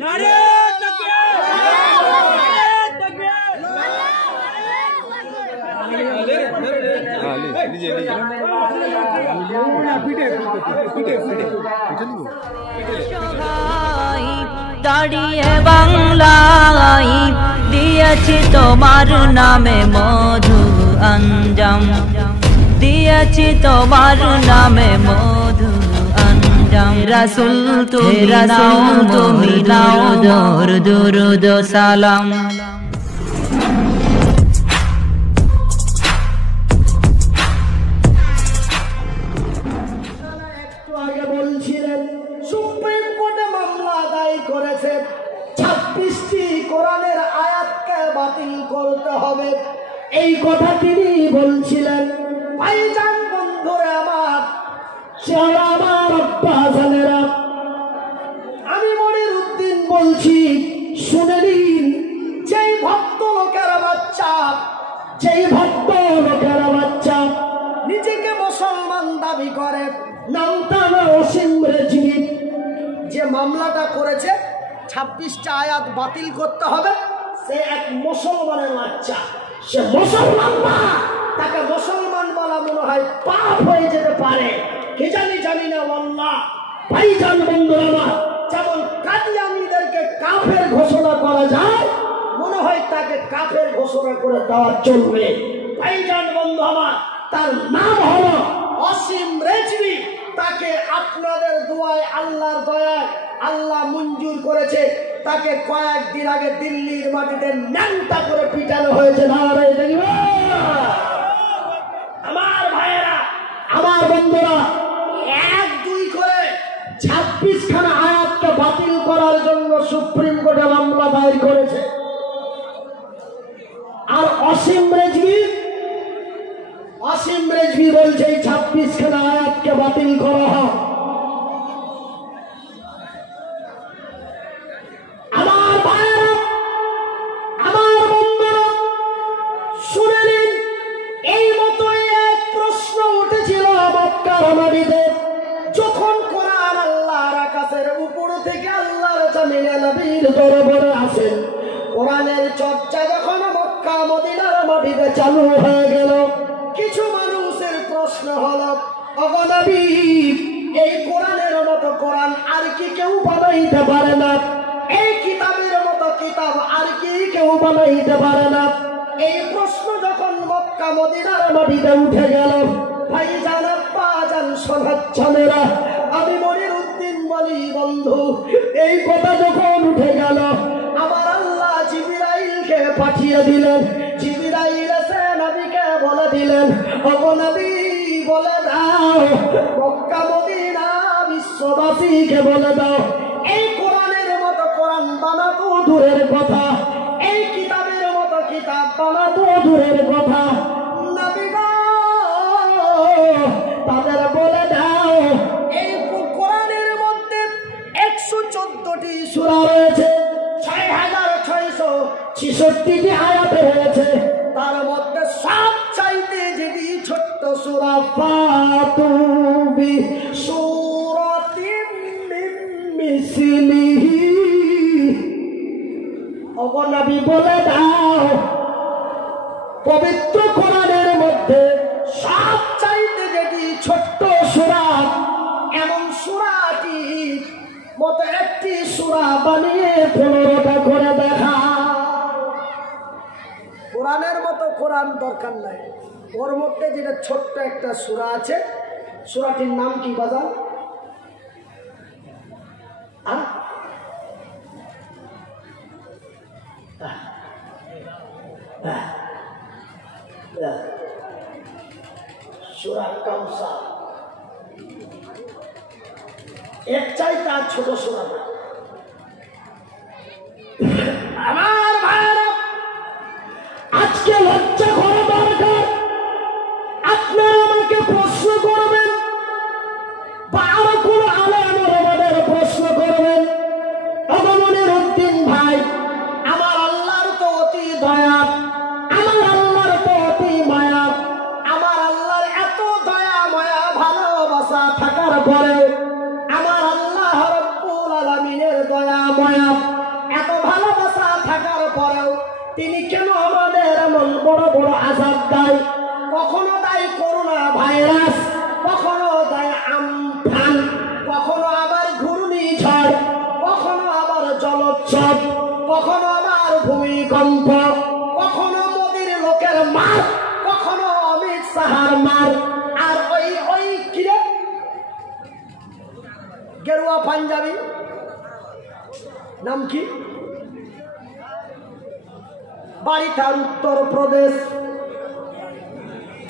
নারে তাকবীর, দাঁড়িয়ে বাংলায় দিয়েছি তোমার নামে মধু আঞ্জাম, দিয়েছি তোমার নামে মধু আঞ্জাম। রাসূল তুমি নাও দরুদ সালাম। একটু আগে বলছিলেন সুপ্রিম কোর্টে মামলা দায়ের করেছে 26টি কোরআনের আয়াতকে বাতিল করতে হবে, এই কথা তিনি বলছিলেন। ভাইজান বন্ধুরা আমার, যারা আমার আব্বা জানেরা, আমি মনির উদ্দিন বলছি, শুনে নিন। যেই ভক্ত লোকের বাচ্চা, যেই ভক্ত লোকের বাচ্চা নিজেকে মুসলমান দাবি করে, নামটা অসীম রেজভি, যে মামলাটা করেছে 26টা আয়াত বাতিল করতে হবে, সে এক মুসলমানের বাচ্চা। সে মুসলমান না, তাকে মুসলমান বলা মনে হয় পাপ হয়ে যেতে পারে, কে জানি না। আল্লাহ ভাইজান বন্ধুরা আমার, যেমন কাদিয়ানীদেরকে কাফের ঘোষণা করা যায়, মনে হয় তাকে কাফের ঘোষণা করে দেওয়া চলবে। ভাইজান বন্ধু আমার, তার নাম হলো অসীম রেজভি। তাকে আপনাদের দোয়ায়, আল্লাহর দয়ায় আল্লাহ মঞ্জুর করেছে। তাকে কয়েকদিন আগে দিল্লির মাটিতে ন্যাংটা করে পিটানো হয়েছে। আমার ভাইয়েরা, আমার বন্ধুরা, 1-2 করে 26খানা আয়াতকে বাতিল করার জন্য সুপ্রিম কোর্টে মামলা দায়ের করেছে। আর অসীম রেজভি বলছে 26খানা আয়াতকে বাতিল করা হয়। আমার ভাইয়েরা, আমার বন্ধুরা, শুনে নিন। এই মতোই এক প্রশ্ন উঠেছিল মক্কার মাটিতে, যখন কোরআন আল্লাহর আকাশের উপর থেকে আল্লাহর জামিনে নবীর দরবারে আসেন, কোরআনের চর্চা যখন মক্কা মদিনার মাটিতে চালু হয়ে গেল, কিছু মানুষের প্রশ্ন হলো, ওগো নবী, এই কোরআনের মতো কোরআন আর কি কেউ বানাইতে পারে না? এই কিতাবের মতো কিতাব আর কি কেউ বানাইতে পারে না? এই প্রশ্ন যখন মক্কা মদিনার মাটিতে উঠে গেল, ভাইজান আব্বাজান শোনাচ্ছেনেরা, আমি মনির উদ্দিন বলি, বন্ধু, এই কথা যখন উঠে গেল, আমার আল্লাহ জিবরাইলকে পাঠিয়ে দিলেন। জিবরাইল এসে নবীকে বলে দিলেন, ওগো নবী, বলে দাও, মক্কা মদিনা বিশ্ববাসীকে বলে দাও, এই কোরআনের মতো কোরআন বানাতো দূরের কথা, এই কিতাবের মতো কিতাব বানাতো দূরের কথা। নবী গো, তাদের বলে দাও, এই কোরআনের মধ্যে 114টি সূরা রয়েছে, 6666টি আয়াত রয়েছে, তার মধ্যে সবচাইতে যেটি ছোট্ট সূরা ফাতুবি সূরাতিন মিন মিসলিহি, ওগো নবী বলে দাও, পবিত্র কোরআনের মধ্যে সবচাইতে যেটি ছোট্ট সূরা, এমন সূরাটি মতো একটি সূরা বানিয়ে 15টা করে দেখা। কোরআনের মতো কোরআন দরকার নাই, ওর মধ্যে যেটা ছোট্ট একটা সূরা আছে, সূরাটির নাম কি বাজান? সূরা কাউসার। এর চাইতে আর ছোট সূরা না। আমার ভাইয়েরা, আজকে লজ্জা করা দরকার। আপনারা আমাকে প্রশ্ন করবেন বা আরো কোন আলেমের আমাদের প্রশ্ন করবেন, মনির উদ্দিন ভাই, আমার আল্লাহর তো অতি দয়া, আমার আল্লাহর তো অতি মায়া, আমার আল্লাহর এত দয়া মায়া ভালোবাসা থাকার পরে আমার আল্লাহ রব্বুল আলামিনের দয়া মায়া তিনি কেন আমাদের এমন বড় বড় আযাব দেয়? কখনো দেয় করোনা ভাইরাস, কখনো দেয় আমফান, কখনো আবার ঘূর্ণিঝড়, কখনো আবার জলোচ্ছ্বাস, কখনো আবার ভূমিকম্প, কখনো মোদির লোকের মার, কখনো অমিত শাহর মার। আর ওই কিরে গেরুয়া পাঞ্জাবি নাম কি, বাড়ি তার উত্তরপ্রদেশ।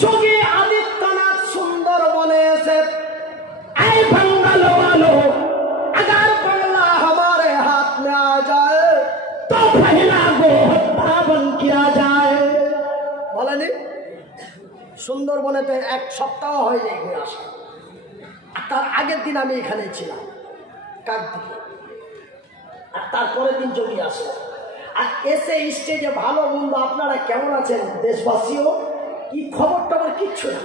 যোগী আদিত্যনাথ সুন্দরবনে এসে এই বাংলা वालो अगर बांग्ला हमारे हाथ में आ जाए तो पहला गो हत्या बन किया जाए। বলেনি সুন্দরবনেতে এক সপ্তাহ হয়ে যায় ঘুরে আসা। তার আগের দিন আমি এখানে ছিলাম কাকদ্বীপে, আর তারপরের দিন যোগী আসলো। আর এসে স্টেজে ভালো মন্দ আপনারা কেমন আছেন দেশবাসীও, কি খবর টবর কিচ্ছু না,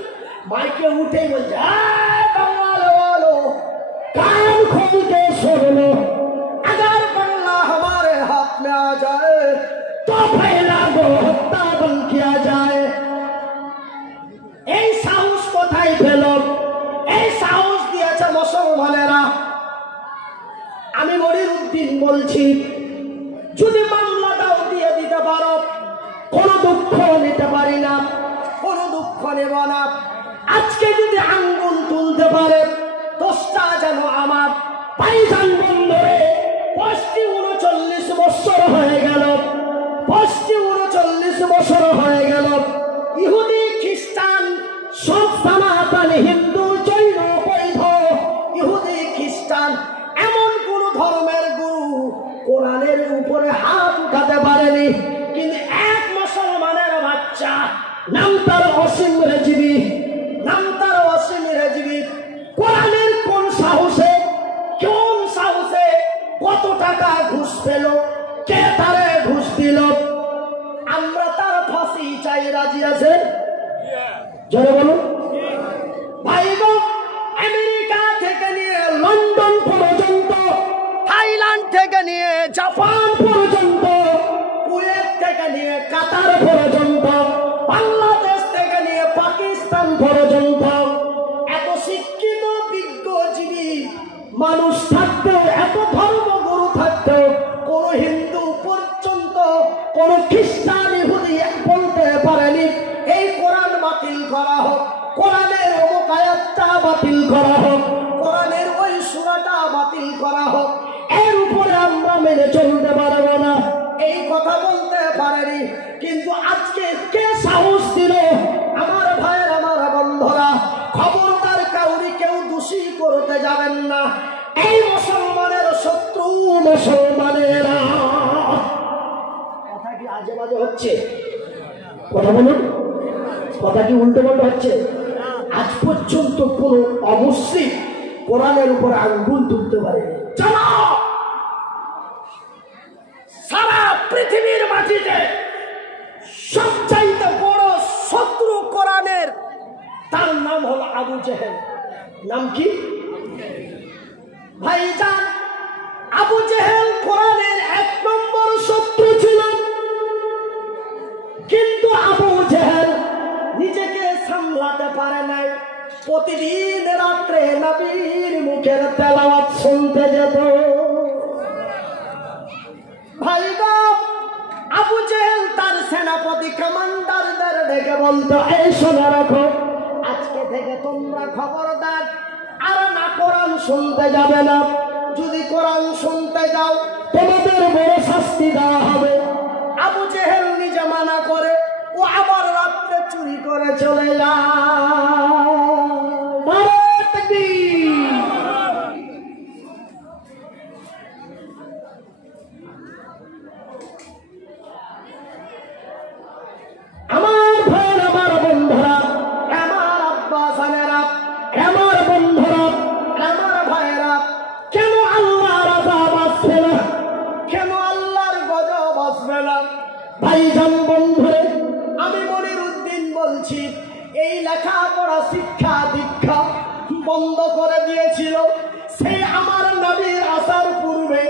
মাইকে উঠেই বলছে कान खोल के सुन लो, अगर बांग्ला हमारे हाथ में आ जाए तो पहला गो हत्या बन किया जाए। এই সাহস কোথায় পেল? এই সাহস দিয়েছে মুসলমানেরা। আমি মনিরউদ্দিন বলছি, যদি মামলাটাও দিয়ে দিতে পারো, কোনো দুঃখ নিতে পারি না, কোনো দুঃখ নেব না। আজকে যদি আঙ্গুল তুলতে পারে, দোষটা যেন আমার। ভাইজান বন্ধুরে, 39 বছর হয়ে গেল, 39 বছর হয়ে গেল। ইহুদি খ্রিস্টান সব সনাতন হিন্দু জৈন বৌদ্ধ ইহুদি খ্রিস্টান এমন কোন ধর্মের গুরু কোরআনের উপরে হাত উঠাতে পারেনি, কিন্তু এক মুসলমানের বাচ্চা, নাম তার অসীম রেজভি, নাম তার অসীম রেজভি, কোরআনের কোন সাহসে কত টাকা ঘুষ পেল, কে তারে ঘুষ দিল, আমরা তার ফাঁসি চাই রাজি আছে? জোরে বলুন ভাই গো। আমেরিকা থেকে নিয়ে লন্ডন পর্যন্ত, থাইল্যান্ড থেকে নিয়ে জাপান পর্যন্ত, কুয়েত থেকে নিয়ে কাতার পর্যন্ত, বাংলাদেশ থেকে নিয়ে পাকিস্তান পর্যন্ত, এত শিক্ষিত বিজ্ঞজীবী মানুষ থাকতেও, এত ধর্মগুরু থাকতেও, কোন হিন্দু পর্যন্ত, কোন খ্রিস্টান ইহুদি বলতে পারেনি এই কোরআন বাতিল করা হোক, কোরআনের অমুক আয়াতটা বাতিল করা হোক, কোরআনের ওই সূরাটা বাতিল করা হোক, এর উপরে আমরা মেনে চলতে পারবো না, এই কথা বলতে পারেনি। কিন্তু আজকে কে সাহস দিল? আমার ভাইয়ের, আমার বন্ধুরা, খবরদার কাউরি কেউ দোষী করতে যাবেন না। এই মুসলমানের শত্রু মুসলমানেরা। কথা কি আজে বাজে হচ্ছে? কথা বলুন, কথা কি উল্টো পাল্টা হচ্ছে? আজ পর্যন্ত কোন অমুসলিম কোরআনের উপর আঙ্গুল তুলতে পারেনি। চলো, সারা পৃথিবীর মাটিতে সবচাইতে বড় শত্রু কোরআনের, তার নাম হলো আবু জেহেল। নাম কি ভাইজান? আবু জেহেল কোরআনের 1 নম্বর শত্রু ছিল, কিন্তু আবু জেহেল নিজেকে সামলাতে পারে নাই। প্রতিদিন রাত্রে নবীর মুখের তেলাওয়াত শুনতে যেত। ভাই গো, আবু জেহেল তার সেনাপতি কমান্ডারদের ডেকে বলতো, এই শোনা রাখো, আজকে থেকে তোমরা খবরদার আর না কোরআন শুনতে যাবে না। যদি কোরআন শুনতে যাও তোমাদের বড় শাস্তি দেওয়া হবে। আবু জেহেল নিজে মানা করে, ও আবার রাত্রে চুরি করে চলে যায়। আমার ভাই, আমার বন্ধুরা, আমার আব্বাসানেরা, আমার বন্ধুরা, আমার ভাইরা, কেন আল্লাহর আযাব আসবে না? কেন আল্লাহর গজব আসবে না? ভাইজান বন্ধুরে, আমি মনিরউদ্দিন বলছি, এই লেখাপড়া শিক্ষা দীক্ষা বন্ধ করে দিয়েছিল। সেই আমার নবীর আসার পূর্বে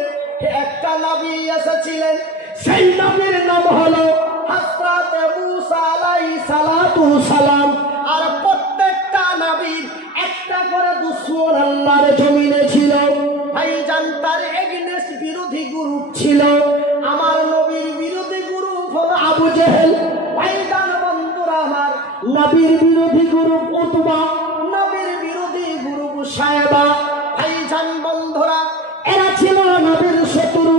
একটা নবী এসেছিলেন, সেই নবীর নাম হলো হযরত মুসা আলাইহিস সালাতু সালাম। আর প্রত্যেকটা নবীর একটা করে দুশমন আল্লাহর জমিনে ছিল। ভাইজান তার এগেইনস্ট বিরোধী গ্রুপ ছিল। আমার নবীর বিরোধী গ্রুপ হলো আবু জেহেল। ভাইজান বন্ধুরা আমার, নবীর বিরোধী গ্রুপ উতবা, নবীর বিরোধী গ্রুপ সায়বা। ভাইজান বন্ধুরা, এরা ছিল নবীর শত্রু,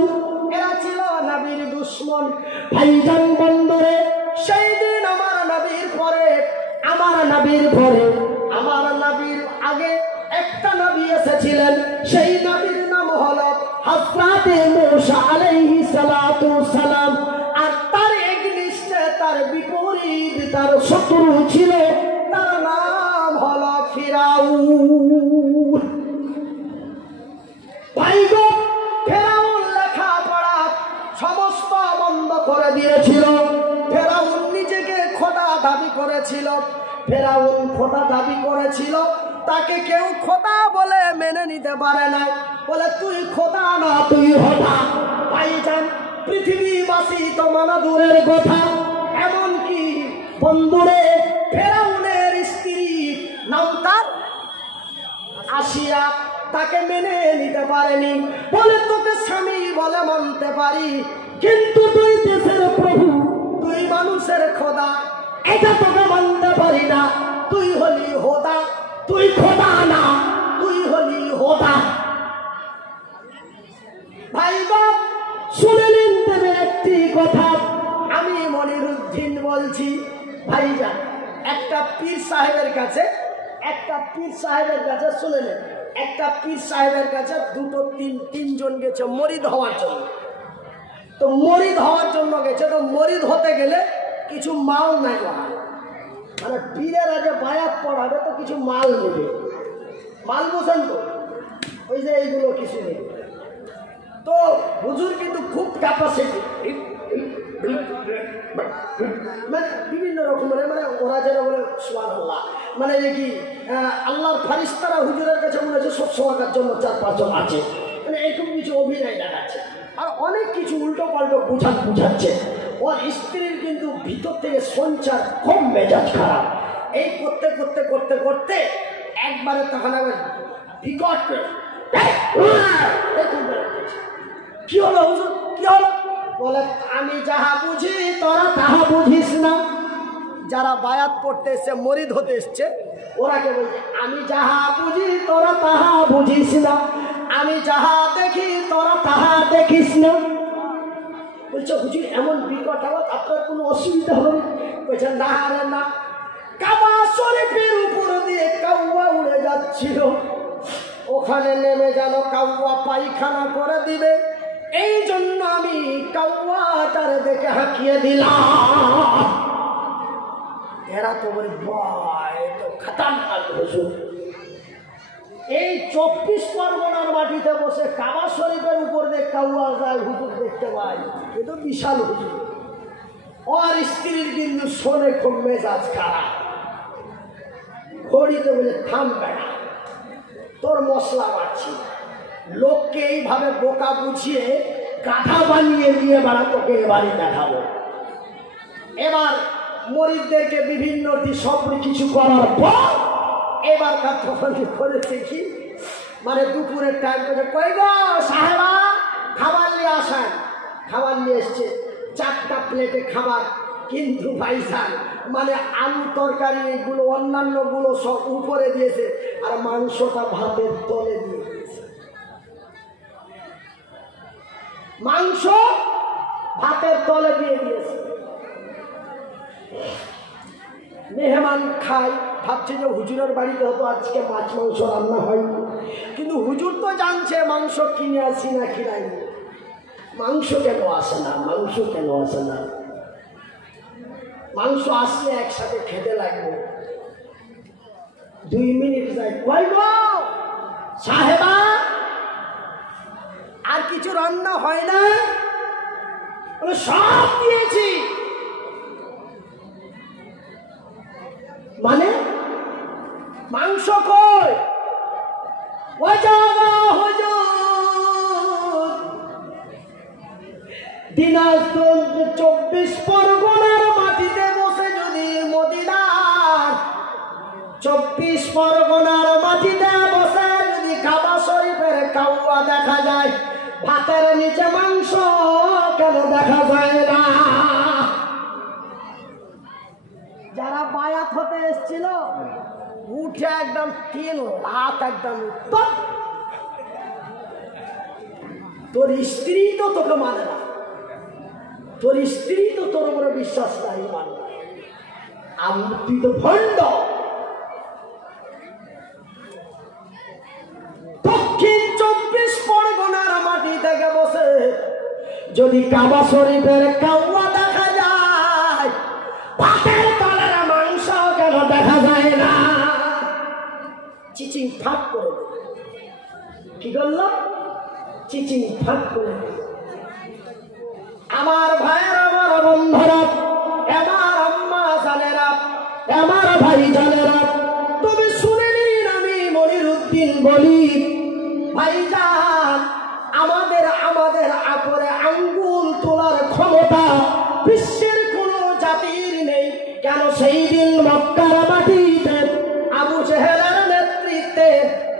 এরা ছিল নবীর দুশমন। ভাইজান বন্ধুরে, সেই দিন আমার নবীর পরে আমার নবীর আগে একটা নবী এসেছিলেন। সেই নবীর নাম হলো হযরত মুসা আলাইহিস সালাতু সালাম। আর তার এগেইনস্টে, তার বিপরীত, তার শত্রু ছিল, তার নাম হলো ফিরাউন। ভাইগো, ফেরাউন লেখাপড়া সমস্ত বন্ধ করে দিয়েছিল। ফেরাউন নিজেকে খোদা দাবি করেছিল। ফেরাউন খোদা দাবি করেছিল, তাকে কেউ খোদা বলে মেনে নিতে পারে না। বলে তুই খোদা না, তুই হোদা। ভাইজান, পৃথিবীবাসী তো মানা দূরের কথা, এমনকি বন্ধুরে ফেরাউনের স্ত্রী নাম তার আসিয়া, তাকে মেনে নিতে পারেনি। বলে তোকে স্বামী বলে মানতে পারি, কিন্তু তুই দেশের প্রভু, তুই মানুষের খোদা, এটা তোকে মানতে পারি না। তুই হলি হোদা, তুই খোদা না, তুই হলি হোদা। ভাই বাপ, শুনে নিন তবে একটি কথা, আমি মনিরুদ্দিন বলছি। ভাইজান, একটা পীর সাহেবের কাছে শুনে নেন, একটা পীর সাহেবের কাছে তিনজন গেছে মরিদ হওয়ার জন্য। তো মরিদ হওয়ার জন্য গেছে, তো মরিদ হতে গেলে কিছু মাল নাই, মানে পীরের আগে বায়াত পড়াবে তো কিছু মাল নেবে। মাল বোঝেন তো, ওই যে এইগুলো কিছু নেই। তো হুজুর কিন্তু খুব ক্যাপাসিটি, মানে বিভিন্ন রকমের, মানে ওরা যেটা বলে সুবহানাল্লাহ, মানে কি আল্লাহর ফারিস্তারা হুজুরের কাছে মনে হচ্ছে সবসময়ের জন্য 4-5 জন আছে, মানে এরকম কিছু অভিনয় দেখাচ্ছে। আর অনেক কিছু উল্টো পাল্টো বুঝাচ্ছে। ওর স্ত্রীর কিন্তু ভিতর থেকে সঞ্চার কম, মেজাজ খারাপ। এই করতে করতে করতে করতে একবারে তখন বিকট কি হলো হুজুর, কি হলো? বলে আমি যাহা বুঝি তোরা তাহা বুঝিস না। যারা বায়াত পড়তে এসছে, মরিদ হতে এসছে, ওরাকে বলছে আমি যাহা বুঝি তোরা তাহা বুঝিস না, আমি যাহা দেখি তোরা তাহা দেখিস না। বলছে হুজুর এমন বিকট আওয়াজ, আপনার কোনো অসুবিধা হবে? বলছে না রে না, কাবা শরীফের উপর দিয়ে কাউয়া উড়ে যাচ্ছিল, ওখানে নেমে গেল, কাউয়া পায়খানা করে দিবে, এই জন্য আমি কাউয়াটার দেখে হাঁকিয়ে দিলাম। এরা তো বলে ভয়, তো খতরনাক হুজুর। এই 24 পরগনার মাটিতে বসে কাবা শরীফের উপর দিয়ে কাউয়া যায়, হুজুর দেখতে পাই, এ তো বিশাল হুজুর। ওর স্ত্রীর কিন্তু শোনে খুব মেজাজ খারাপ। ঘড়িতে বলে থাম বেড়া, তোর মশলা বাড়ছি। লোককে এইভাবে বোকা বুঝিয়ে গাধা বানিয়ে নিয়ে বেড়া, তোকে এবারই দেখাবো। এবার মরিদদেরকে বিভিন্ন সব কিছু করার পর এবার কাঠি করেছে কি, মানে দুপুরের টাইম করে কই গো সাহেবা খাবার নিয়ে আসেন। খাবার নিয়ে এসছে 4টা প্লেটে খাবার, কিন্তু ভাইজান মানে আলু তরকারি এগুলো অন্যান্য গুলো সব উপরে দিয়েছে, আর মাংসটা ভাতের তলে দিয়ে দিয়েছে। মাংস ভাতের তলে দিয়ে দিয়েছে। মেহমান খায়, ভাবছে যে হুজুরের বাড়িতে হতো আজকে মাছ মাংস রান্না হয়নি, কিন্তু হুজুর তো জানছে মাংস কিনে আসি না কিনাইনি। মাংস কেন আসে না, মাংস কেন আসে না? মাংস আসলে একসাথে খেতে লাগবে। 2 মিনিট যায়, কই গো সাহেবা আর কিছু রান্না হয় না? সব দিয়েছি। মানে মাংস কই? ওই জায়গা হুজুর দিনাজপুর 24 পরগনার মাটিতে বসে যদি মদিনার 24 পরগনার মাটিতে বসে যদি কাবা শরীফের কাউয়া দেখা যায়, ভাতের নিচে মাংস কেন দেখা যায় না? যারা বায়াত হতে এসেছিল উঠে একদম 3 লাখ একদম তোর স্ত্রী তো তোকে মানে না, তোর স্ত্রী তো তোর উপরে বিশ্বাস নাই, মানে তুই তো ভণ্ড। দক্ষিণ 24 পরগনার মাটি থেকে বসে যদি কাবা শরীফের কাউয়া দেখা যায়, ভাতের তলার মাংস কেন দেখা যায় না? চিচিং ফাট করে কি করল? চিচিং ফাট করে। আমার ভাইয়ের, আমার বন্ধুরা, আমার আম্মা জানেরা, আমার ভাই জানেরা, তুমি শুনে নিন, আমি মনিরুদ্দিন বলি, ভাইজান আমাদের আপরে আঙ্গুল তোলার ক্ষমতা বিশ্বের কোন জাতির নেই। কেন সেই দিন মক্কার মাটিতে আবু জেহেলের নেতৃত্বে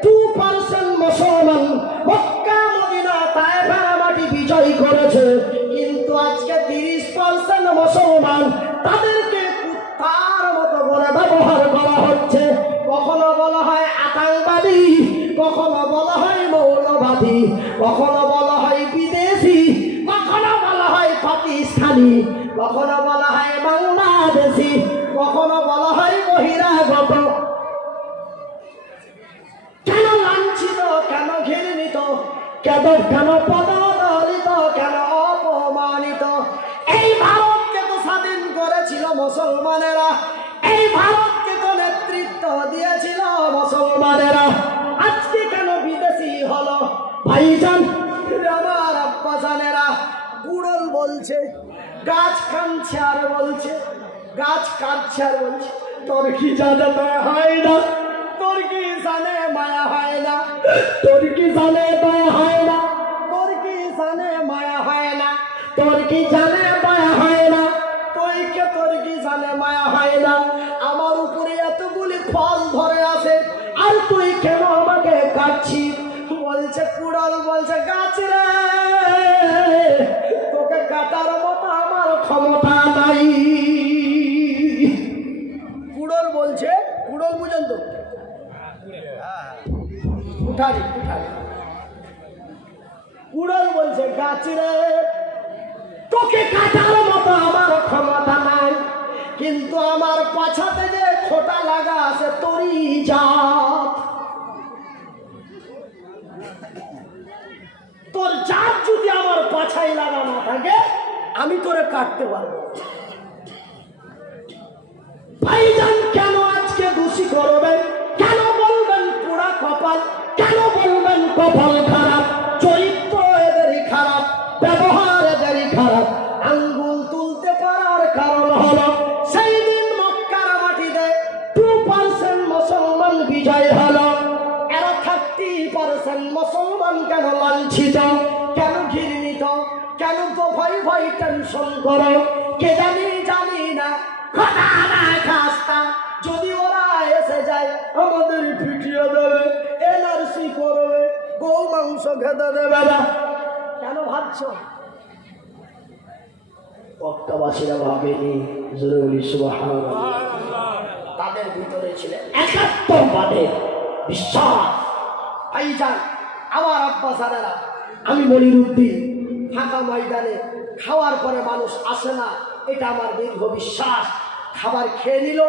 2% মুসলমান মক্কা মদিনা তায়েফের মাটি বিজয় করেছে, কিন্তু আজকে 30% মুসলমান তাদেরকে কুত্তার মতো করে ব্যবহার করা হচ্ছে। কখনো বলা হয় আতঙ্কবাদী, কখনো বলা হয় মৌলবাদী, কখনো বলা হয় বিদেশি, কখনো বলা হয় পাকিস্তানি, কখনো বলা হয় বাংলাদেশি, কখনো বলা হয় বহিরাগত। কেন লাঞ্ছিত, কেন ঘৃণিত, কেন পদদলিত, কেন অপমানিত? এই ভারতকে তো স্বাধীন করেছিল মুসলমানেরা, এই ভারতকে তো নেতৃত্ব দিয়েছিল মুসলমানেরা, আজকে কেন বিদেশি হলো? ভাইজান আমার আব্বা জানেরা, গুড়ল বলছে গাছ কাঁদছে আর বলছে, গাছ কাঁদছে আর বলছে তোর কি জানে মায়া হয় না, তোর কি জানে মায়া হয় না, তোর কি জানে মায়া হয় না, তোর কি জানে মায়া হয় না, তোর কি জানে মায়া হয় না, তোর কি জানে মায়া হয় না? আমার উপরে এতগুলি ফল ধরে আছে আর তুই কেন আমাকে কাটছিস? বলছে কুড়াল, বলছে গাছ রে, তোকে কাটার মতো আমার ক্ষমতা নাই। কুড়াল বলছে, কুড়াল বুঝেন তো, উঠারি উঠারি, কুড়াল বলছে গাছ রে, তোকে কাটার মতো আমার ক্ষমতা নাই, কিন্তু আমার পাছাতে যে খোটা লাগা আছে তোরই জাত, তোর জাত যদি আমার পাছাই লাগা না থাকে আমি তোরে কাটতে পারবো। ভাইজান কেন আজকে দোষী করবেন? কেন বলবেন পোড়া কপাল? কেন বলবেন কপাল খারাপ? চরিত্র এদেরই খারাপ, ব্যবহার এদেরই খারাপ। আঙ্গুল তুলতে পারার কারণ হলো সেই দিন মক্কার মাটিতে 2% মুসলমান বিজয় হলো, এরা 30% মুসলমান কেন লাঞ্ছিত, কেন ঘৃণিত, কেন তো ভয় ভয় টেনশন করো? কে জানি না, খোদা না খাস্তা যদি ওরা এসে যায় আমাদের পিটিয়ে দেবে, এনআরসি করবে, গৌ মাংস খেতে দেবে না। কেন ভাবছ? মক্কাবাসীরা ভাবেনি, জোরে বলি সুবহানাল্লাহ। তাদের ভিতরে ছিল একাত্মবাদের বিশ্বাস। ভাইজান আমার আব্বা জানেরা, আমি মনিরুদ্দিন, ফাঁকা ময়দানে খাওয়ার পরে মানুষ আসে না, এটা আমার দীর্ঘ বিশ্বাস। খাবার খেয়ে নিল,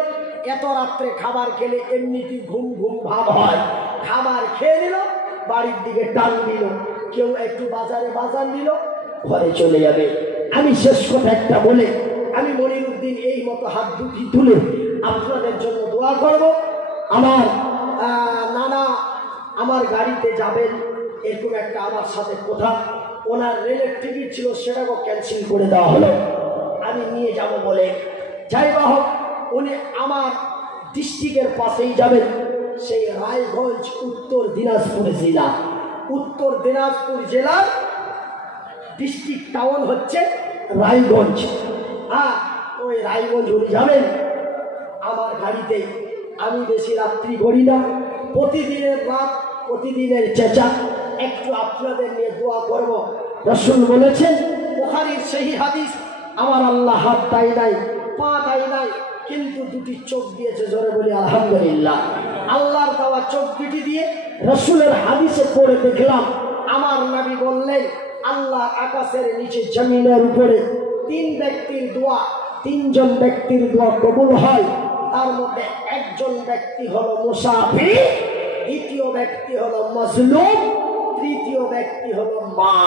এত রাত্রে খাবার খেলে এমনিতে ঘুম ঘুম ভাব হয়, খাবার খেয়ে নিল, বাড়ির দিকে টান দিল, কেউ একটু বাজার নিল, ঘরে চলে যাবে। আমি শেষ কথা একটা বলে আমি মনিরুদ্দিন এই মতো হাত দুটি তুলে আপনাদের জন্য দোয়া করব। আমার নানা আমার গাড়িতে যাবেন, এরকম একটা আমার সাথে কথা, ওনার রেলের টিকিট ছিল সেটাকেও ক্যান্সেল করে দেওয়া হলো, আমি নিয়ে যাব বলে। যাই হোক, উনি আমার ডিস্ট্রিক্টের পাশেই যাবেন, সেই রায়গঞ্জ উত্তর দিনাজপুর জেলা, উত্তর দিনাজপুর জেলার ডিস্ট্রিক্ট টাউন হচ্ছে রায়গঞ্জ। ওই রায়গঞ্জ উনি যাবেন আমার গাড়িতে। আমি বেশি রাত্রি করি না, প্রতিদিনের রাত, প্রতিদিনের চেঁচা। একটু আপনাদের নিয়ে দোয়া করব। রাসূল বলেছেন, বুখারীর সহিহ হাদিস, আমার আল্লাহ হাত দেয় নাই, পা দেয় নাই, কিন্তু দুটি চোখ দিয়েছে। জোরে বলি আলহামদুলিল্লাহ। আল্লাহর দেওয়া চোখ দুটি দিয়ে রাসূলের হাদিসে পড়ে দেখলাম, আমার নবী বললেন, আল্লাহ আকাশের নিচে জমিনের উপরে তিন ব্যক্তির দোয়া, তিনজন ব্যক্তির দোয়া কবুল হয়। তার মধ্যে একজন ব্যক্তি হলো মুসাফির, দ্বিতীয় ব্যক্তি হলো মাজলুম, তৃতীয় ব্যক্তি হলো মা।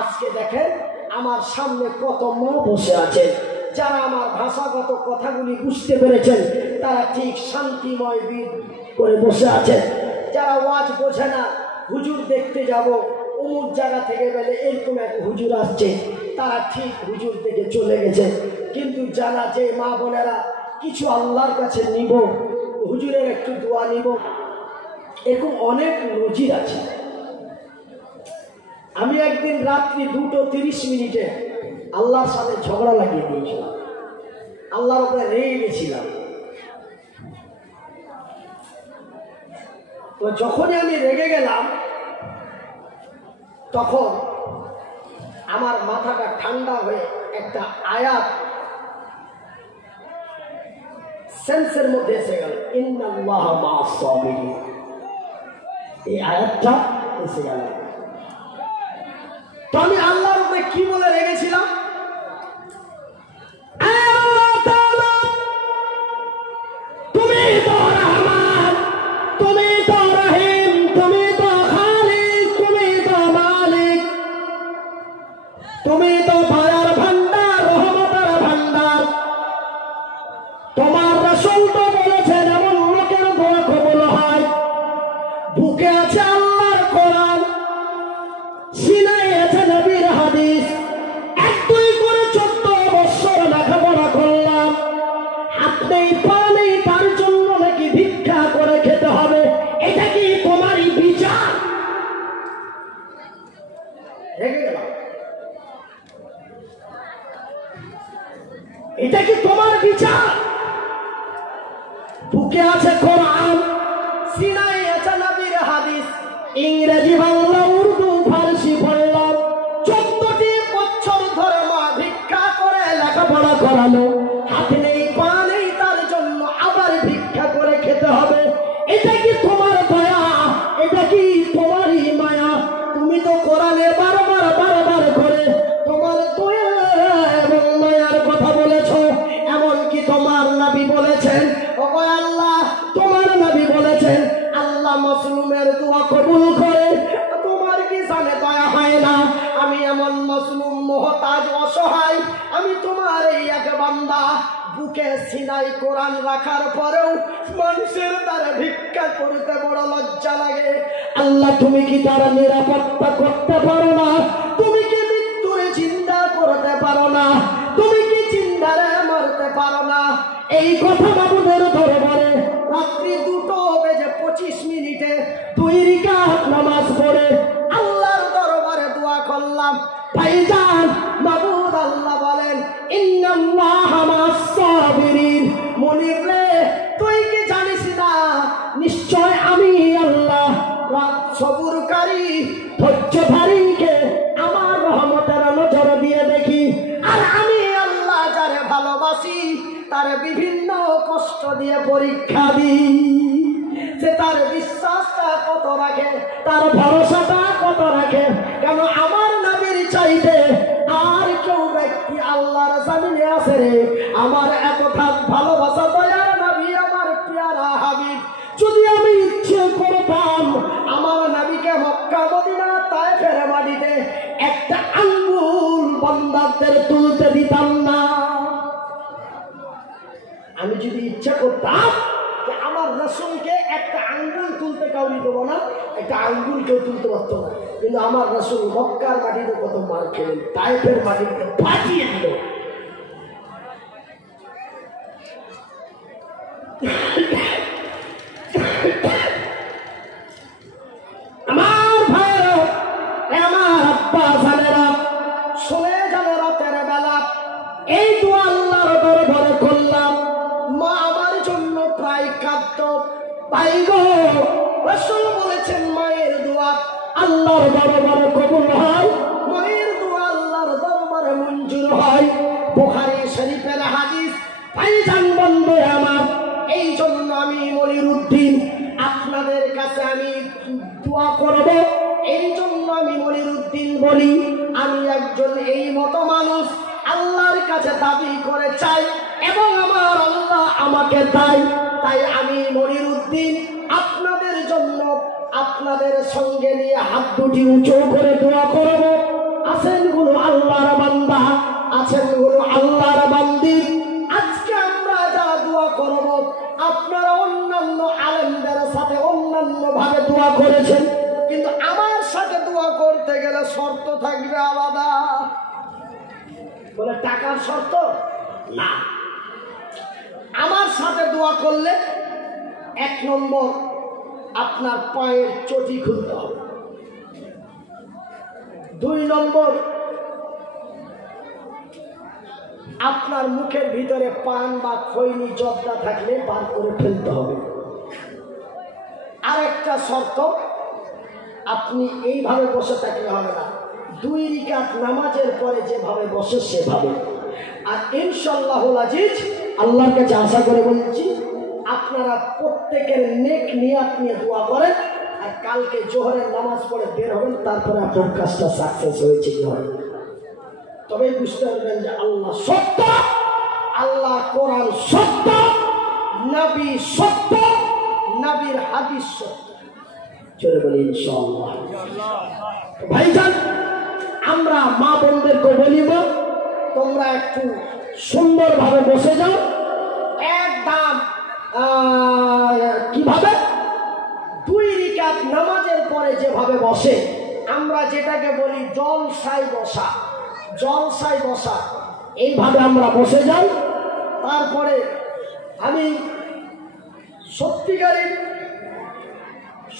আজকে দেখেন আমার সামনে কত মা বসে আছে, যারা আমার ভাষাগত কথাগুলি বুঝতে পেরেছেন, তারা ঠিক শান্তিময় করে বসে আছেন। যারা ওয়াজ বোঝে না, হুজুর দেখতে যাব অমুক জায়গা থেকে বলে এরকম এক হুজুর আসছে, তারা ঠিক হুজুর থেকে চলে গেছে। কিন্তু জানা যে মা বোনেরা কিছু আল্লাহর কাছে নিব, হুজুরের একটু দোয়া নিব, এরকম অনেক নজির আছে। আমি একদিন রাত্রি 2:30 আল্লাহর সাথে ঝগড়া লাগিয়ে দিয়েছিলাম, আল্লাহর উপরে রেগে গেছিলাম। তো যখনই আমি রেগে গেলাম, তখন আমার মাথাটা ঠান্ডা হয়ে একটা আয়াত সেন্সের মধ্যে এসে গেল, ইন্নাল্লাহা মা'আস সাবিরিন। এই আয়াতটা এসে গেল। তো আমি আল্লাহর উপরে কি বলে রেগেছিলাম, তুমি তো রহমান, তুমি তো রহিম, তুমি তো খালিক, তুমি তো মালিক, তুমি তো দয়ার ভান্ডার, রহমতের ভান্ডার। তোমার রাসূল তো বলেছেন এমন লোকের দোয়া কবুল হয়। বুকে আছে আল্লাহর কোরআন, সিনায় আছে নবীর হাদিস। 1-2 করে 14 বছর লেখাপড়া করলাম, হাত নেই পা নেই, তার জন্য নাকি ভিক্ষা করে খেতে হবে। এটা কি তোমারই বিচার? এটা কি তোমার বিচার? বুকে আছে কোরআন, সিনায় আছে নবীর হাদিস, ইংরেজি, বাংলা, উর্দু, ফারসি পড়লাম। 14টি বছর ধরে মা ভিক্ষা করে লেখাপড়া করালো, হাতে নেই পা নেই, তার জন্য আবার ভিক্ষা করে খেতে হবে। এটা কি তোমার দয়া? এটা কি তোমারই মায়া? তুমি তো কোরআনে বারবার বারবার করে তোমার দয়া এবং মায়ার কথা বলেছো। এমনকি তোমার নবী বলেছেন, ও আল্লাহ, তোমার নবী বলেছেন আল্লাহ মাজলুমের দোয়া কবুল করে। তোমার কি জানে দয়া হয় না? আমি এমন মাজলুম, মুহতাজ, অসহায়, আমি তোমার এই এক বান্দা। বুকে সিনাই কোরআন রাখার পরেও মানুষের দ্বারা ভিক্ষা করতে বড় লজ্জা লাগে। আল্লাহ, তুমি কি তারা নিরাপত্তা করতে পারো না? তুমি কি মৃত্যুরে চিন্তা করতে পারো না? তুমি কি চিন্তারে মারতে পারো না? এই কথা বাবুদের দরবারে রাত্রি 2:25 2 রাকাত নামাজ পড়ে আল্লাহর দরবারে দোয়া করলাম। ভাইজান, মাবুদ আল্লাহ বলেন, ইন্নাল্লাহা মা'আস সাবিরিন। মনির রে, তুই কি জানিস না, নিশ্চয় আমি আল্লাহ সবুরকারী, ধৈর্যধারীকে আমার রহমতের নজর দিয়ে দেখি। আর আমি আল্লাহ যারে ভালোবাসি তার বিভিন্ন কষ্ট দিয়ে পরীক্ষা দিই। সে তার বিশ্বাসটা কত রাখে, তার ভরসাটা কত রাখে। কেন আমার নবীর চাইতে আর কেউ ব্যক্তি আল্লাহর জমিনে আছে রে? আমার এত ভালোবাসা দয়ার নবী, আমার প্যারা হাবিব। যদি আমি ইচ্ছে করতাম আমার নবীকে মক্কা, মদিনা, তায়েফের মাটিতে একটা আঙ্গুল বান্দাদের তুলতে দিতাম না। আমি যদি ইচ্ছা করতাম যে আমার রাসূলকে একটা আঙ্গুল তুলতে কাউরি দেবো না, একটা আঙ্গুল কেউ তুলতে পারত না। কিন্তু আমার রাসূল মক্কার মাটিতে কত মার খেলেন, তায়েফের মাটিতে ফাটিয়ে দিল। আমার ভাইরা, আমার আব্বা জানেরা, দরবারে কবুল হয়, মনের দোয়া আল্লাহর দরবারে মঞ্জুর হয়। বুখারী শরীফের হাদিস। ভাইজান বন্ধু আমার, এই জন্য আমি মনিরউদ্দিন আপনাদের কাছে আমি দোয়া করব। এই জন্য আমি মনিরউদ্দিন বলি, আমি একজন এই মতো মানুষ আল্লাহর কাছে দাবি করে চাই এবং আমার আল্লাহ আমাকে দেয়। তাই আমি মনিরউদ্দিন আপনাদের জন্য আপনাদের সঙ্গে নিয়ে হাত দুটি উঁচু করে দোয়া করব। আছেন গুলো আল্লাহর বান্দা, আছেন গুলো আল্লাহর বান্দি। আজকে আমরা যা দোয়া করব, আপনারা অন্যান্য আলেমদের সাথে অন্যান্য ভাবে দোয়া করেছেন, কিন্তু আমার সাথে দোয়া করতে গেলে শর্ত থাকবে আলাদা। বলে টাকার শর্ত না, আমার সাথে দোয়া করলে 1 নম্বর আপনার পায়ের চটি খুলতে হবে, 2 নম্বর আপনার মুখের ভিতরে পান বা খৈনি জর্দা থাকলে বার করে ফেলতে হবে। আর একটা শর্ত, আপনি এইভাবে বসে থাকলে হবে না, 2 রাকাত নামাজের পরে যেভাবে বসে সেভাবে। আর ইনশাআল্লাহুল আজিজ আল্লাহর কাছে আশা করে বলছি, আপনারা প্রত্যেকের নেক নিয়াত নিয়ে দোয়া করেন, আর কালকে জোহরের নামাজ পড়ে বের হবেন, তারপরে আপনার কাজটা সাকসেস হয়েছে কি হয়। তবে বুঝতে পারবেন যে আল্লাহ সত্য, আল্লাহ কোরআন সত্য, নবী সত্য, নবীর হাদিস সত্য। চলে বলি ইনশাআল্লাহ। ভাইজান, আমরা মা বোনদেরকে বলিব, তোমরা একটু সুন্দরভাবে বসে যাও। একদম কিভাবে 2 রাকাত নামাজের পরে যেভাবে বসে, আমরা যেটাকে বলি জলসায় বসা, জলসায় বসা, এইভাবে আমরা বসে যাই। তারপরে আমি সত্যিকারের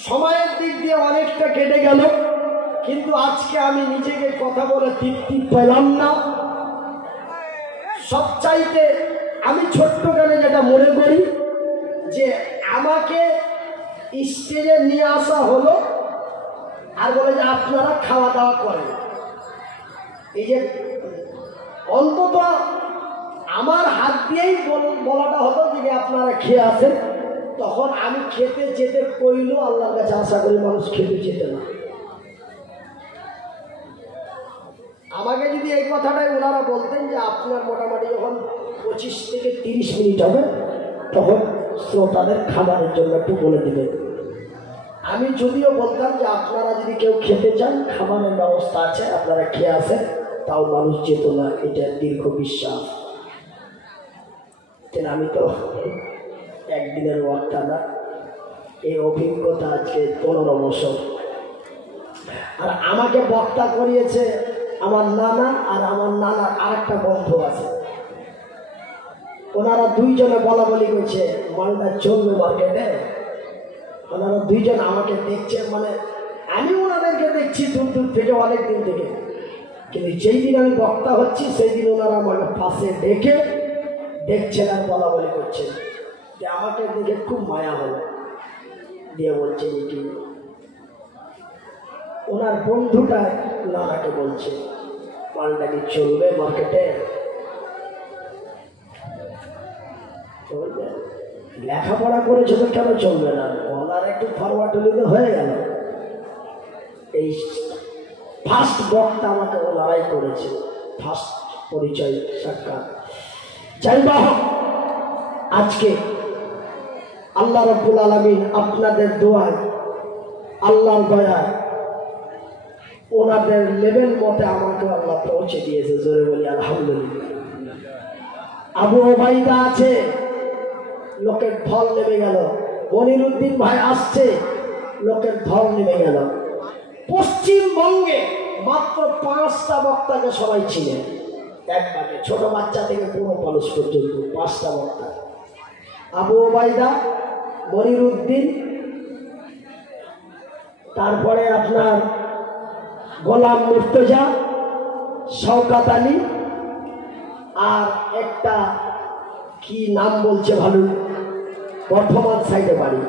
সময়ের দিক দিয়ে অনেকটা কেটে গেল, কিন্তু আজকে আমি নিজেকে কথা বলে তৃপ্তি পেলাম না। সবচাইতে আমি ছোট্টকালে যেটা মনে করি যে আমাকে স্টেজে নিয়ে আসা হলো আর বলে যে আপনারা খাওয়া দাওয়া করেন। এই যে অন্তত আমার হাত দিয়েই বলাটা হতো যে আপনারা খেয়ে আসেন, তখন আমি খেতে যেতে কইলেও আল্লাহর কাছে আশা করি মানুষ খেতে যেতে না। আমাকে যদি এই কথাটাই ওনারা বলতেন যে আপনার মোটামুটি যখন 25 থেকে 30 মিনিট হবে, তখন শ্রোতাদের খাবারের জন্য একটু বলে দিবেন। আমি যদিও বলতাম যে আপনারা যদি কেউ খেতে চান, খাবারের ব্যবস্থা আছে, আপনারা খেয়ে আসেন, তাও মানুষ যেত না, এটা দীর্ঘ বিশ্বাস। আমি তো একদিনের ওয়াক্তা না, এই অভিজ্ঞতা আজকে 15 বছর। আর আমাকে বক্তা করিয়েছে আমার নানা, আর আমার নানার আরেকটা বন্ধু আছে, ওনারা 2 জনে বলা বলি করছে মালটা চলবে মার্কেটে। ওনারা 2 জন আমাকে দেখছে, মানে আমি ওনাদেরকে দেখছি দূর দূর থেকে, অনেক দিন থেকে, কিন্তু যেই দিন আমি বক্তা হচ্ছি সেই দিন ওনারা আমাকে পাশে ডেকে দেখছেন আর বলা বলি করছেন, যে আমাকে দেখে খুব মায়া হলো, দিয়ে বলছে কি ওনার বন্ধুটা নানাকে বলছে মালটা কি চলবে মার্কেটে। লেখাপড়া করেছে তো কেন চলবে না, বলার একটু ফরওয়ার্ড হলে হয়ে গেল। এই ফার্স্ট বক্তা আমাকে লড়াই করেছে, ফার্স্ট পরিচয় সাক্ষাৎ। যাই হোক, আজকে আল্লাহ রাব্বুল আলামিন আপনাদের দোয়ায়, আল্লাহর দয়ায়, ওনাদের লেভেল মতে আমাকে আল্লাহ পৌঁছে দিয়েছে। জোরে বলি আলহামদুলিল্লাহ। আবু ওবাইদা আছে, লোকের ঢল নেমে গেল। মনিরউদ্দিন ভাই আসছে, লোকের ঢল নেমে গেল। পশ্চিমবঙ্গে মাত্র 5টা বক্তাকে সবাই ছিলেন একবারে, ছোট বাচ্চা থেকে পুরো মানুষ পর্যন্ত 5টা বক্তা। আবু ওবাইদা, মনিরউদ্দিন, তারপরে আপনার গোলাম মুর্তজা, শওকত আলী, আর একটা কি নাম বলছে ভালো, বর্ধমান সাইডে বাড়ি।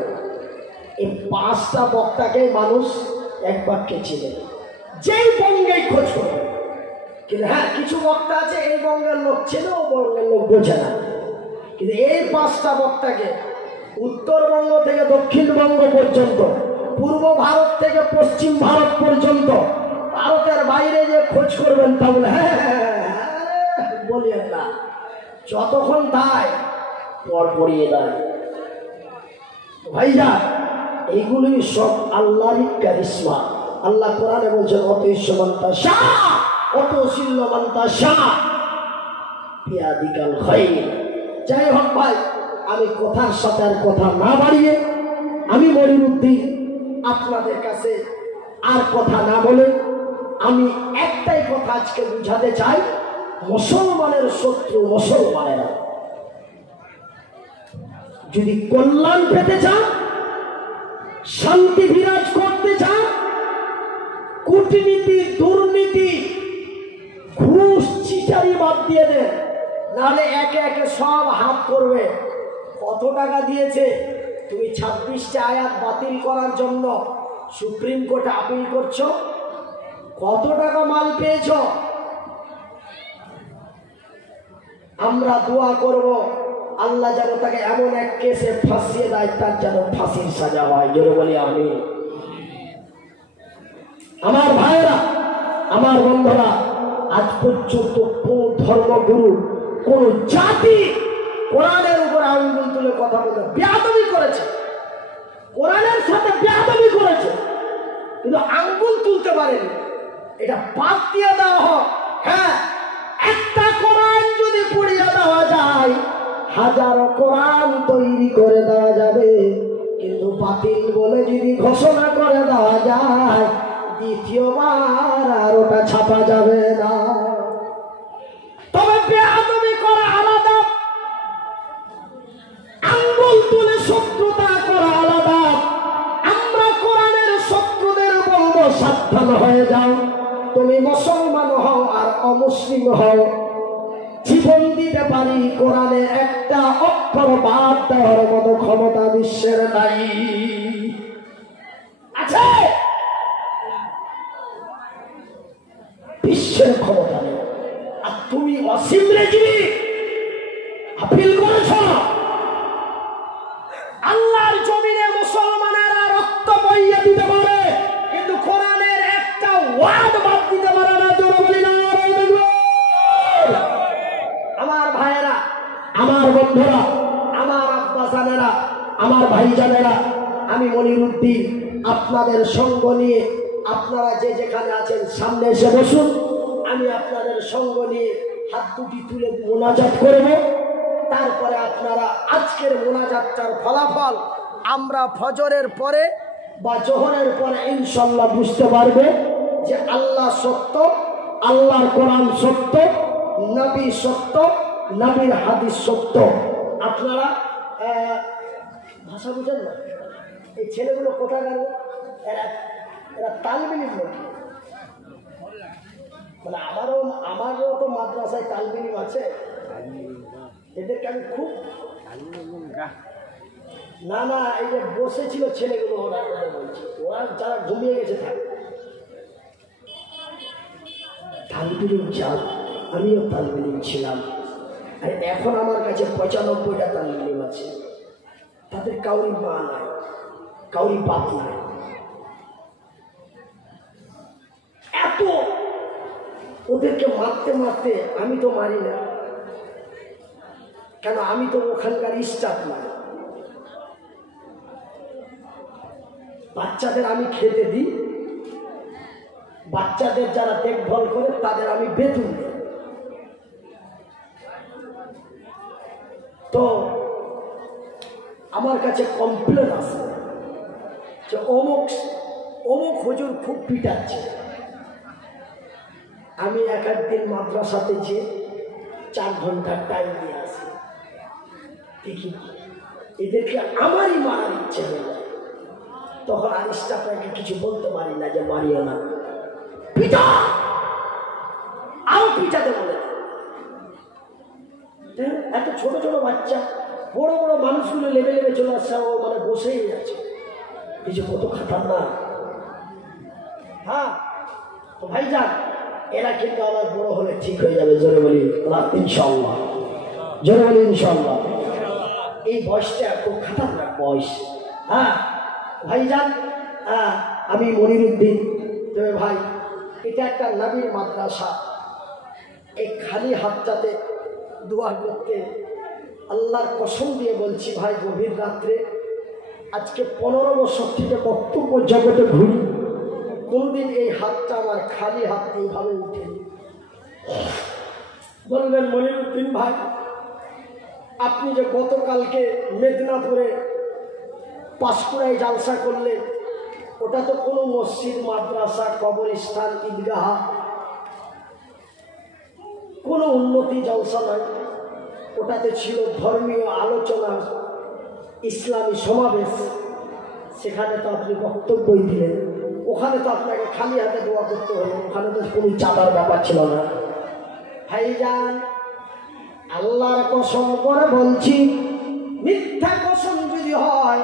এই 5টা বক্তাকে মানুষ এক বাক্যে ছিলেন। যেই বঙ্গেই খোঁজ করবে। কিন্তু হ্যাঁ, কিছু বক্তা আছে এই বঙ্গের লোক চেনে, ও বঙ্গের লোক বোঝে না। কিন্তু এই 5টা বক্তাকে উত্তরবঙ্গ থেকে দক্ষিণবঙ্গ পর্যন্ত, পূর্ব ভারত থেকে পশ্চিম ভারত পর্যন্ত, ভারতের বাইরে যে খোঁজ করবেন তাহলে বলিয়েন না, যতক্ষণ দায় পর পড়িয়ে দেয়। ভাইয়া, এইগুলি সব আল্লাহরই কারিশমা। আল্লাহ কোরআনে বলছেন অত ঈশ্বমান্তা শাহ, অত শিল্লমান্তা শাহ পিয়াদিকাল খাইর। যাই হোক ভাই, আমি কথার সাথে আর কথা না বাড়িয়ে আমি মনিরুদ্দিন আপনাদের কাছে আর কথা না বলে আমি একটাই কথা আজকে বুঝাতে চাই। মুসলমানের শত্রু মুসলমানেরা। যদি কল্যাণ পেতে চান, শান্তি বিরাজ করতে চান, কূটনীতি, দুর্নীতি, ঘুষ, চিটারি বাদ দিয়ে দেন, নাহলে একে একে সব হাত করবে। কত টাকা দিয়েছে? তুমি 26টা আয়াত বাতিল করার জন্য সুপ্রিম কোর্টে আপিল করছো। কত টাকা মাল পেয়েছ? আমরা দোয়া করব আল্লাহ যেন তাকে এমন এক কেসে ফাঁসিয়ে দেয়, তার যেন ফাঁসির সাজা হয়। জোরে বলি আমি। আমার ভাইয়েরা, আমার বন্ধুরা, আজ পর্যন্ত কোন ধর্মগুরু, কোন জাতি কোরআনের উপর আঙ্গুল তুলে কথা বলে বেয়াদবি করেছে, কোরআনের সাথে বেয়াদবি করেছে, কিন্তু আঙ্গুল তুলতে পারেনি। এটা বাদ দিয়ে দেওয়া হোক। হ্যাঁ, একটা কোরআন যদি পড়িয়ে দেওয়া যায়, হাজারো কোরআন তৈরি করে দেওয়া যাবে, কিন্তু বাতিল বলে যদি ঘোষণা করে দেওয়া যায়, দ্বিতীয়বার আর ওটা ছাপা যাবে না। তবে বেয়াদবি করা আলাদা, আঙ্গুল তুলে শত্রুতা করা আলাদা। আমরা কোরআনের শত্রুদের বলবো সাবধান হয়ে যাও। তুমি মুসলমান হও আর অমুসলিম হও, জীবন দিতে পারি, কোরআনে একটা অক্ষর বাদ দেওয়ার মতো ক্ষমতা বিশ্বের নাই। আছে? বিশ্বের ক্ষমতা নেই। আর তুমি অসীম রেজিবি আপিল করেছ। আল্লাহর জমিনে মুসলমানেরা রক্ত বইয়ে দিতে পারে, কিন্তু কোরআনের একটা ওয়ার্ড বাদ দিতে পারে না। জোরে বলি না। আমার ভাইয়েরা, আমার বন্ধুরা, আমার আব্বাসানেরা, আমার ভাইজানেরা, আমি মনিরুদ্দিন আপনাদের সঙ্গ নিয়ে, আপনারা যে যেখানে আছেন সামনে এসে বসুন। আমি আপনাদের সঙ্গ নিয়ে হাত দুটি তুলে মোনাজাত করব। তারপরে আপনারা আজকের মোনাজাতটার ফলাফল আমরা ফজরের পরে বা জোহরের পরে ইনশাআল্লাহ বুঝতে পারবে যে আল্লাহ সত্য, আল্লাহর কোরআন সত্য, নবী সত্য, নবীর হাদিস সত্য। আপনারা ভাষা বুঝেন না? এই ছেলেগুলো কোথায় গেল? এরা তালবিলিম নাকি? মানে আমারও তো মাদ্রাসায় তালবিলিম আছে। এদেরকে আমি খুব না এই যে বসেছিল ছেলেগুলো, ওরা বলছি, ওরা যারা ঘুমিয়ে গেছে থাকে তালবিলিম চাল। আমিও তালবিলিম ছিলাম। আর এখন আমার কাছে 95টা তালবিলিম আছে। তাদের কাউরি মা নাই, কাউরি বাপ নাই। এত ওদেরকে মারতে মারতে আমি তো মারি না, কেন আমি তো ওখানকার স্টাফ নাই। বাচ্চাদের আমি খেতে দিই, বাচ্চাদের যারা দেখভাল করে তাদের আমি বেতন দিই। তো আমার কাছে কমপ্লেন আছে যে অমুক হুজুর খুব পিটাচ্ছে। আমি এক দিন মাদ্রাসাতে যে 4 ঘন্টার টাইম দিয়ে আসি, দেখি এদেরকে আমারই মারার ইচ্ছে হয়ে যায়। তখন আর স্টাফটাকে কিছু বলতে পারি না যে মারিও না, পিটা, আরো পিটাতে বলে। এত ছোট ছোট বাচ্চা, বড় বড় মানুষগুলো লেবে লেবে চলে আসছে, ও মানে বসেই আছে। এই যে কত খাতারনাক। হ্যাঁ, তো ভাইজান এরা কিন্তু আবার বড় হলে ঠিক হয়ে যাবে, জোরে বলি ইনশাআল্লাহ, জোরে বলি ইনশাআল্লাহ। এই বয়সটা খুব খাতারনাক বয়স। হ্যাঁ ভাইজান, আমি মনিরুদ্দিন, তবে ভাই এটা একটা নবীর মাদ্রাসা। এই খালি হাতটাতে দোয়া করতে আল্লাহর কসম দিয়ে বলছি ভাই, গভীর রাত্রে আজকে 15 বছর থেকে বক্তব্য জগতে ঘুরি, কোনদিন এই হাতটা আমার খালি হাত এইভাবে উঠেনি। বলবেন মনিরুদ্দিন ভাই, আপনি যে গতকালকে মেদিনীপুরে পাঁশকুড়ায় জালসা করলেন, ওটা তো কোনো মসজিদ, মাদ্রাসা, কবরস্থান, ঈদগাহ, কোনো উন্নতি জলসা নয়। ওটাতে ছিল ধর্মীয় আলোচনা, ইসলামী সমাবেশ। সেখানে তো আপনি বক্তব্যই দিলেন, ওখানে তো আপনাকে খালি হাতে দোয়া করতে হলো, ওখানে তো কোনো চাঁদার ব্যাপার ছিল না। ভাইজান আল্লাহর কসম করে বলছি, মিথ্যা কসম যদি হয়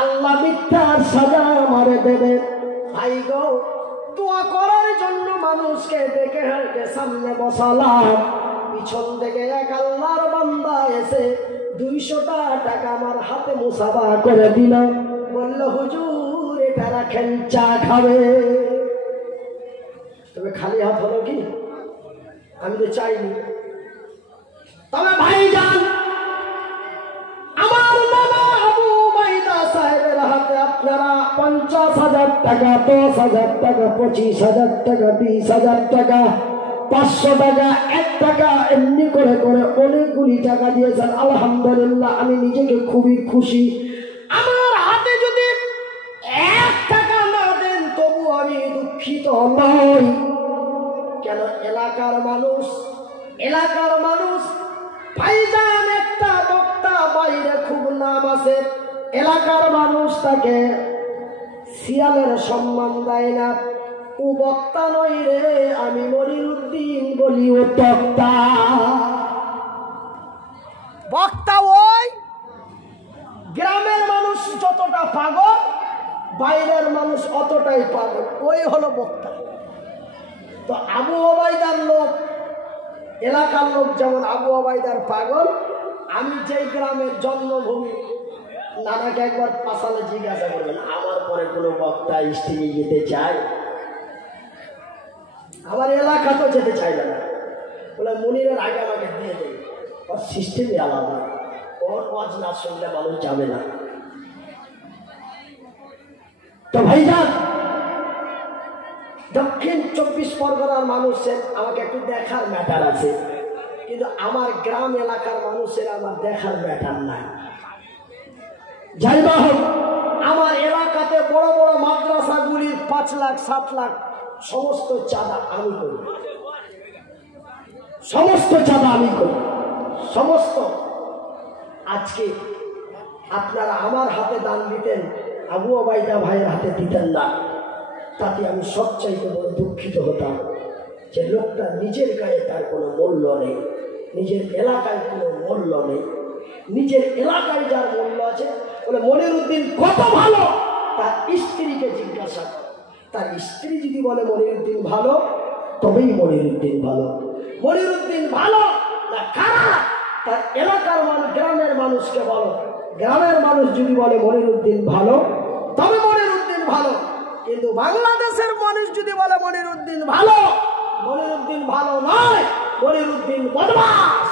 আল্লাহ মিথ্যার সাজা আমারে দেবে। ভাই গো, দোয়া করার জন্য মানুষকে ডেকে হেঁটে সামনে বসালাম, পিছন থেকে এক আল্লাহর বান্দা এসে 200 টাকা আমার হাতে মুসাফা করে দিল, বলল হুজুর এটা রাখেন, চা খাবে। তবে খালি হাত হলো কি? আমি তো চাইনি। তবে ভাইজান আমার নানা আবু উবাইদা সাহেবের হাতে আপনারা 50,000 টাকা, 10,000 টাকা, 25,000 টাকা, 20,000 টাকা, 500 টাকা, 1 টাকা এমনি করে করে অনেকগুলি টাকা দিয়েছেন। আলহামদুলিল্লাহ, আমি নিজেকে খুবই খুশি। আমার হাতে যদি 1 টাকা না দেন তবু আমি দুঃখিত নই। কেন? এলাকার মানুষ ভাইজান একটা বক্তা, বাইরে খুব নাম আছে, এলাকার মানুষ তাকে শিয়ালের সম্মান দেয় না। ও বক্তা নয় রে, আমি মনিরুদ্দিন বলি ও বক্তা। বক্তা ওই গ্রামের মানুষ যতটা পাগল, বাইরের মানুষ অতটাই পাগল, ওই হলো বক্তা। তো আবু ওবাইদার লোক, এলাকার লোক যেমন আবু ওবাইদার পাগল, আমি যেই গ্রামের জন্মভূমি, নানাকে একবার পাশালে জিজ্ঞাসা করবেন, আমার পরে কোনো বক্তা স্টেজে যেতে চায়? আমার এলাকা তো যেতে চাইবে না, বলে মনিরের আগে আমাকে দিয়ে দেয়, ওর সিস্টেমই আলাদা, ওর ওয়াজ না শুনলে মানুষ যাবে না। তো ভাইজান, দক্ষিণ 24 পরগনার মানুষের আমাকে একটু দেখার ম্যাটার আছে, কিন্তু আমার গ্রাম এলাকার মানুষের আমার দেখার ম্যাটার নাই। যাই বা হোক, আমার এলাকাতে বড় বড় মাদ্রাসাগুলির 5 লাখ 7 লাখ সমস্ত চাঁদা আমি করি, সমস্ত চাঁদা আমি করি, সমস্ত। আজকে আপনারা আমার হাতে দান দিতেন, আবু ওবাইদা ভাইয়ের হাতে দিতেন না, তাতে আমি সবচাইতে বড় দুঃখিত হতাম যে লোকটা নিজের গায়ে তার কোনো মূল্য নেই, নিজের এলাকায় কোনো মূল্য নেই। নিজের এলাকায় যার মূল্য আছে, বলে মনিরুদ্দিন কত ভালো, তার স্ত্রীকে জিজ্ঞাসা করে। তার স্ত্রী যদি বলে মনিরুদ্দিন ভালো, তবেই মনিরুদ্দিন ভালো। মনিরুদ্দিন ভালো না খারাপ, তার এলাকার মানুষ, গ্রামের মানুষকে বলো। গ্রামের মানুষ যদি বলে মনিরুদ্দিন ভালো, তবে মনিরুদ্দিন ভালো। কিন্তু বাংলাদেশের মানুষ যদি বলে মনিরুদ্দিন ভালো, মনিরুদ্দিন ভালো নয়, মনিরুদ্দিন বদমাশ।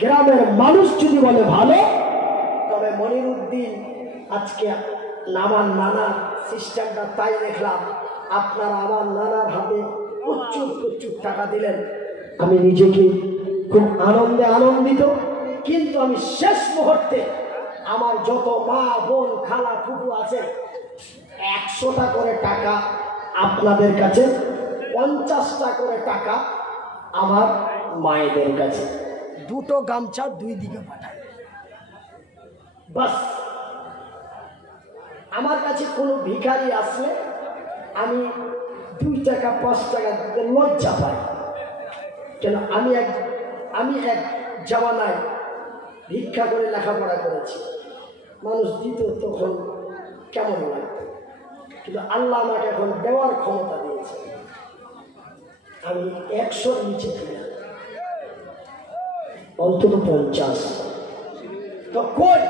গ্রামের মানুষ যদি বলে ভালো, তবে মনিরুদ্দিন। আজকে আমার নানার সিস্টেমটা তাই দেখলাম, আপনারা আমার নানার হাতে প্রচুর প্রচুর টাকা দিলেন, আমি নিজেকে খুব আনন্দিত। কিন্তু আমি শেষ মুহূর্তে আমার যত মা বোন খালা ফুফু আছে, 100টা করে টাকা আপনাদের কাছে, 50টা করে টাকা আমার মায়েদের কাছে, 2টো গামছা 2 দিকে পাঠায়। বাস, আমার কাছে কোনো ভিখারি আসলে আমি 2 টাকা 5 টাকা দিতে লজ্জা পাই। কেন? আমি এক জামানায় ভিক্ষা করে লেখাপড়া করেছি, মানুষ দিত তখন কেমন লাগতো, কিন্তু আল্লাহ আমাকে এখন দেওয়ার ক্ষমতা দিয়েছে, আমি 100 নিচে কিনা অন্তত 50। তো কই